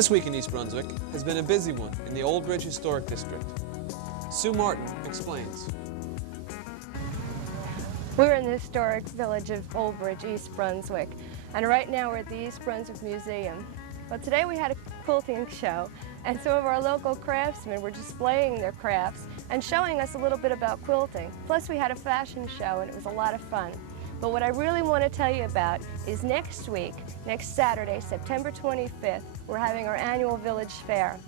This week in East Brunswick has been a busy one in the Old Bridge Historic District. Sue Martin explains. We're in the historic village of Old Bridge, East Brunswick, and right now we're at the East Brunswick Museum. Well, today we had a quilting show, and some of our local craftsmen were displaying their crafts and showing us a little bit about quilting. Plus we had a fashion show, and it was a lot of fun. But what I really want to tell you about is next week, next Saturday, September 25th, we're having our annual village fair.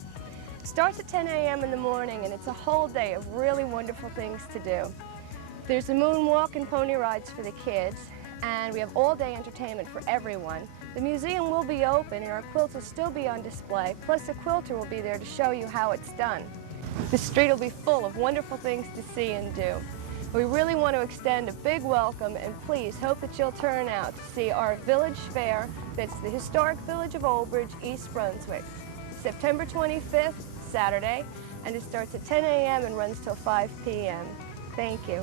It starts at 10 a.m. in the morning, and it's a whole day of really wonderful things to do. There's a moonwalk and pony rides for the kids, and we have all-day entertainment for everyone. The museum will be open, and our quilts will still be on display, plus a quilter will be there to show you how it's done. The street will be full of wonderful things to see and do. We really want to extend a big welcome, and please hope that you'll turn out to see our village fair that's the historic village of Old Bridge, East Brunswick. September 25th, Saturday, and it starts at 10 a.m. and runs till 5 p.m. Thank you.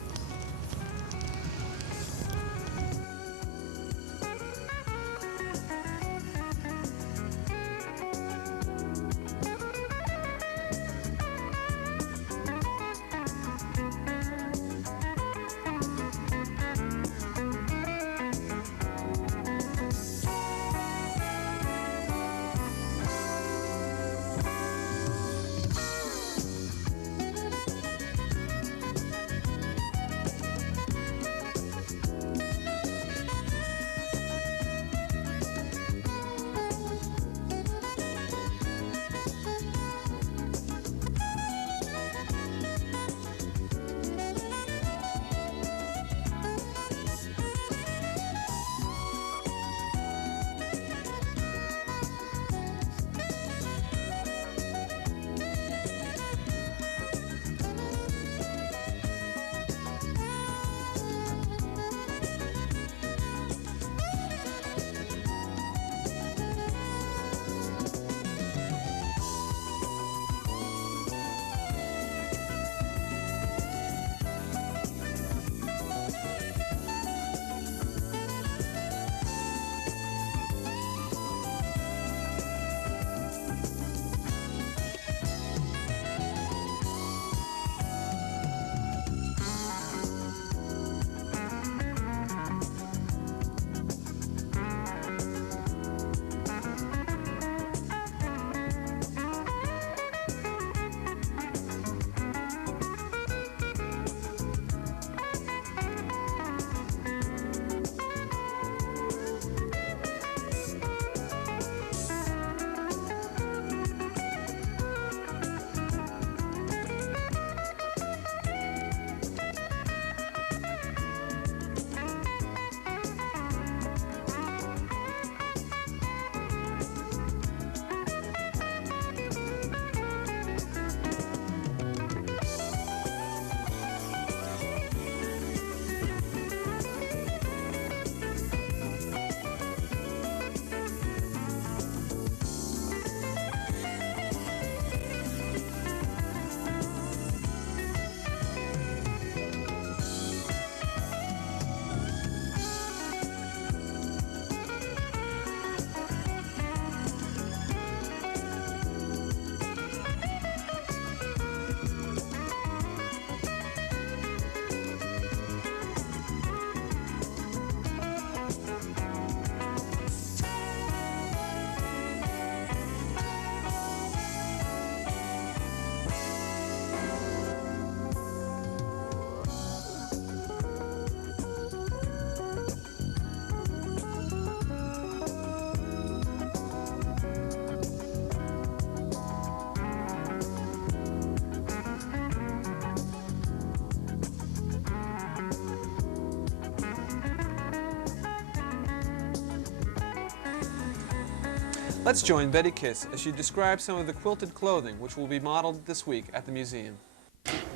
Let's join Betty Kiss as she describes some of the quilted clothing which will be modeled this week at the museum.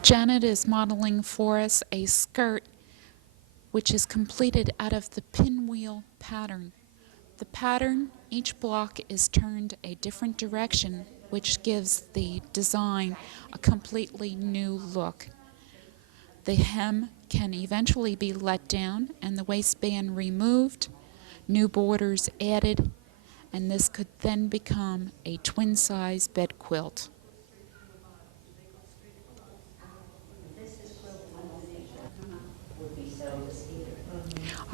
Janet is modeling for us a skirt which is completed out of the pinwheel pattern. The pattern, each block is turned a different direction, which gives the design a completely new look. The hem can eventually be let down and the waistband removed, new borders added, and this could then become a twin-size bed quilt.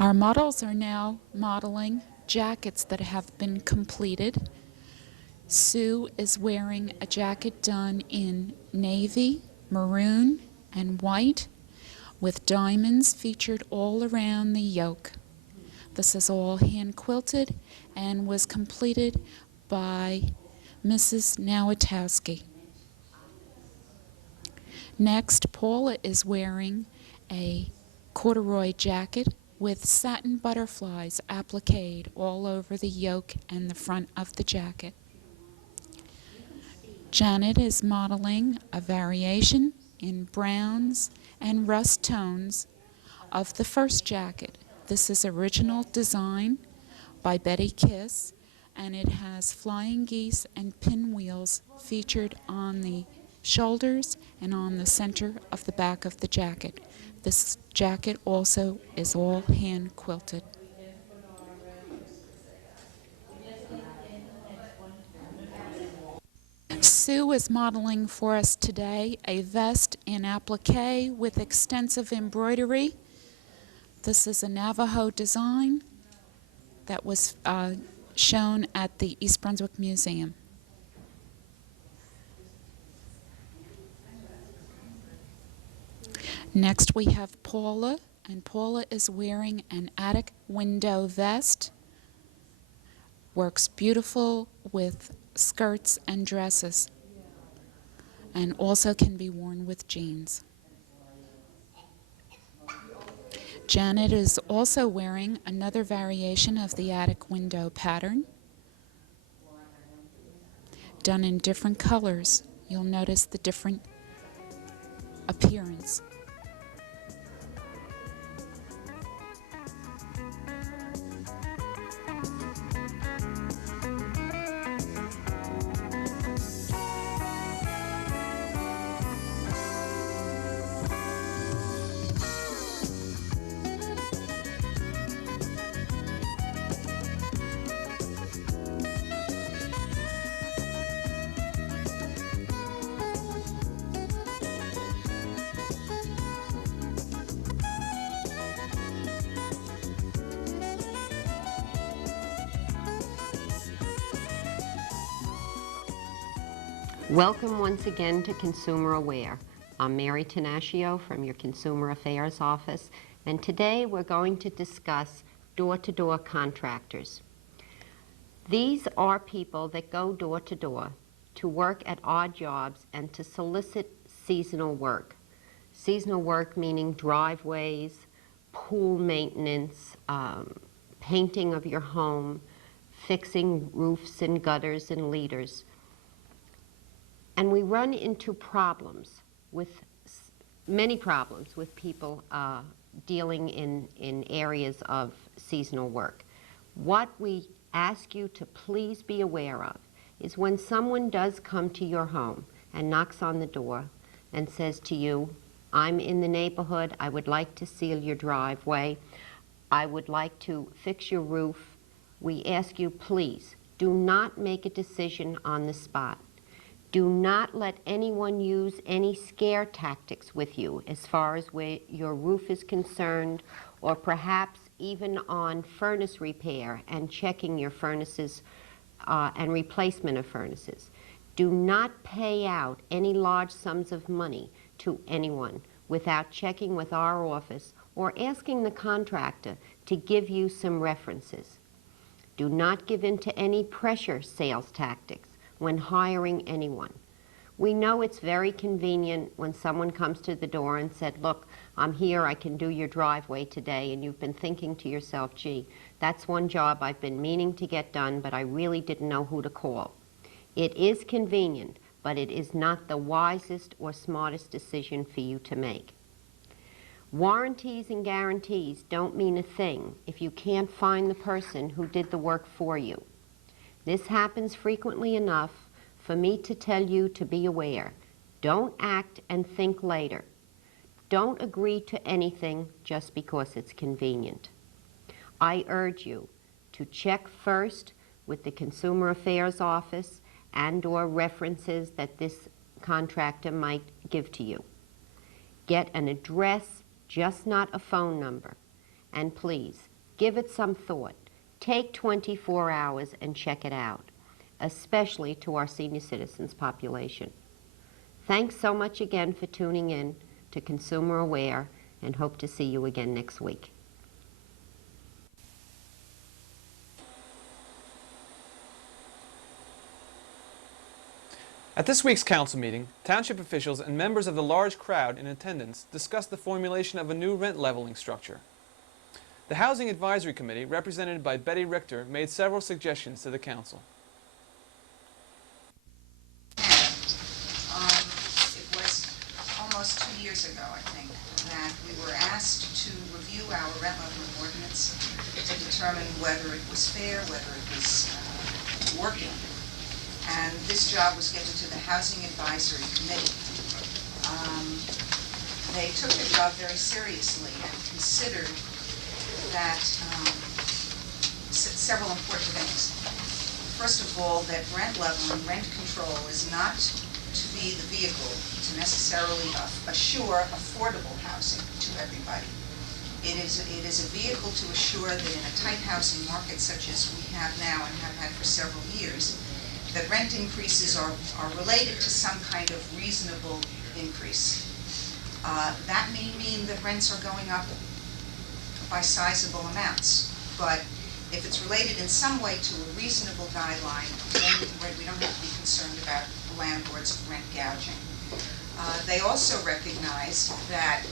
Our models are now modeling jackets that have been completed. Sue is wearing a jacket done in navy, maroon, and white, with diamonds featured all around the yoke. This is all hand quilted and was completed by Mrs. Nowatowski. Next, Paula is wearing a corduroy jacket with satin butterflies appliqued all over the yoke and the front of the jacket. Janet is modeling a variation in browns and rust tones of the first jacket. This is original design by Betty Kiss, and it has flying geese and pinwheels featured on the shoulders and on the center of the back of the jacket. This jacket also is all hand quilted. Sue is modeling for us today a vest in applique with extensive embroidery. This is a Navajo design that was shown at the East Brunswick Museum. Next we have Paula, and Paula is wearing an attic window vest. Works beautiful with skirts and dresses, and also can be worn with jeans. Janet is also wearing another variation of the attic window pattern, done in different colors. You'll notice the different appearance. Welcome once again to Consumer Aware. I'm Mary Tenaccio from your Consumer Affairs Office, and today we're going to discuss door-to-door contractors. These are people that go door-to-door to work at odd jobs and to solicit seasonal work. Seasonal work meaning driveways, pool maintenance, painting of your home, fixing roofs and gutters and leaders. And we run into problems with many problems with people dealing in areas of seasonal work. What we ask you to please be aware of is when someone does come to your home and knocks on the door and says to you, I'm in the neighborhood, I would like to seal your driveway, I would like to fix your roof, we ask you, please, do not make a decision on the spot. Do not let anyone use any scare tactics with you as far as where your roof is concerned, or perhaps even on furnace repair and checking your furnaces and replacement of furnaces. Do not pay out any large sums of money to anyone without checking with our office or asking the contractor to give you some references. Do not give in to any pressure sales tactics when hiring anyone. We know it's very convenient when someone comes to the door and said, look, I'm here, I can do your driveway today, and you've been thinking to yourself, gee, that's one job I've been meaning to get done, but I really didn't know who to call. It is convenient, but it is not the wisest or smartest decision for you to make. Warranties and guarantees don't mean a thing if you can't find the person who did the work for you. This happens frequently enough for me to tell you to be aware. Don't act and think later. Don't agree to anything just because it's convenient. I urge you to check first with the Consumer Affairs Office and/or references that this contractor might give to you. Get an address, just not a phone number. And please, give it some thought. Take 24 hours and check it out, especially to our senior citizens population. Thanks so much again for tuning in to Consumer Aware, and hope to see you again next week. At this week's council meeting, township officials and members of the large crowd in attendance discussed the formulation of a new rent leveling structure. The Housing Advisory Committee, represented by Betty Richter, made several suggestions to the council. It was almost 2 years ago, I think, that we were asked to review our rent leveling ordinance to determine whether it was fair, whether it was working. And this job was given to the Housing Advisory Committee. They took the job very seriously and considered that several important things. First of all, that rent leveling, rent control is not to be the vehicle to necessarily assure affordable housing to everybody. It is a vehicle to assure that in a tight housing market such as we have now and have had for several years, that rent increases are related to some kind of reasonable increase. That may mean that rents are going up by sizable amounts, but if it's related in some way to a reasonable guideline, then we don't have to be concerned about landlords rent gouging. They also recognize that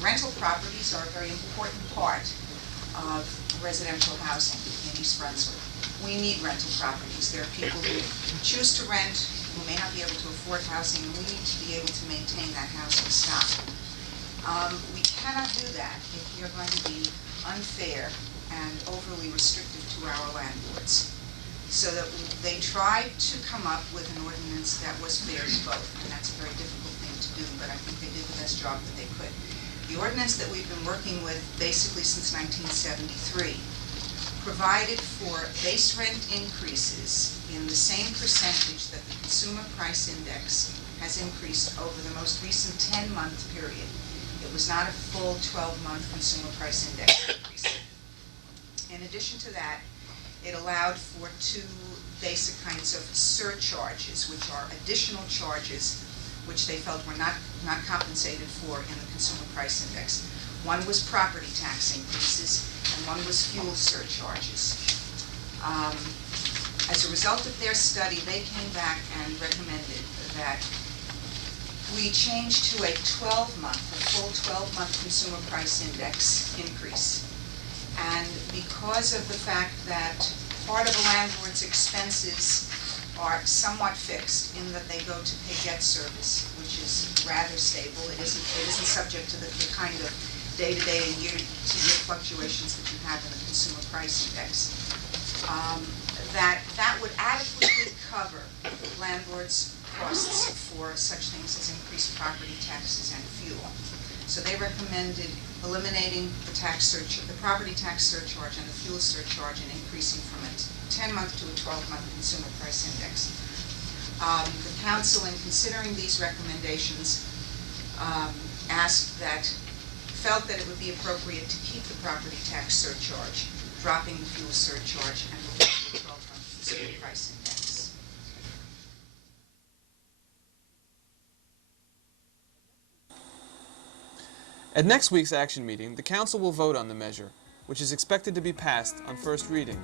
rental properties are a very important part of residential housing in East Brunswick. We need rental properties. There are people who choose to rent, who may not be able to afford housing, and we need to be able to maintain that housing stock. We cannot do that if we are going to be unfair and overly restrictive to our landlords. So that they tried to come up with an ordinance that was fair to both, and that's a very difficult thing to do, but I think they did the best job that they could. The ordinance that we've been working with basically since 1973 provided for base rent increases in the same percentage that the Consumer Price Index has increased over the most recent 10-month period. It was not a full 12-month Consumer Price Index increase. In addition to that, it allowed for two basic kinds of surcharges, which are additional charges which they felt were not compensated for in the Consumer Price Index. One was property tax increases, and one was fuel surcharges. As a result of their study, they came back and recommended that we change to a 12-month, a full 12-month Consumer Price Index increase. And because of the fact that part of a landlord's expenses are somewhat fixed in that they go to pay debt service, which is rather stable. It isn't subject to the kind of day-to-day and year-to-year fluctuations that you have in the Consumer Price Index. That would adequately cover landlords' costs for such things as increased property taxes and fuel. So they recommended eliminating the property tax surcharge and the fuel surcharge and increasing from a 10-month to a 12-month Consumer Price Index. The council, in considering these recommendations, felt that it would be appropriate to keep the property tax surcharge, dropping the fuel surcharge, and moving to the 12-month Consumer Price Index. At next week's action meeting, the council will vote on the measure, which is expected to be passed on first reading.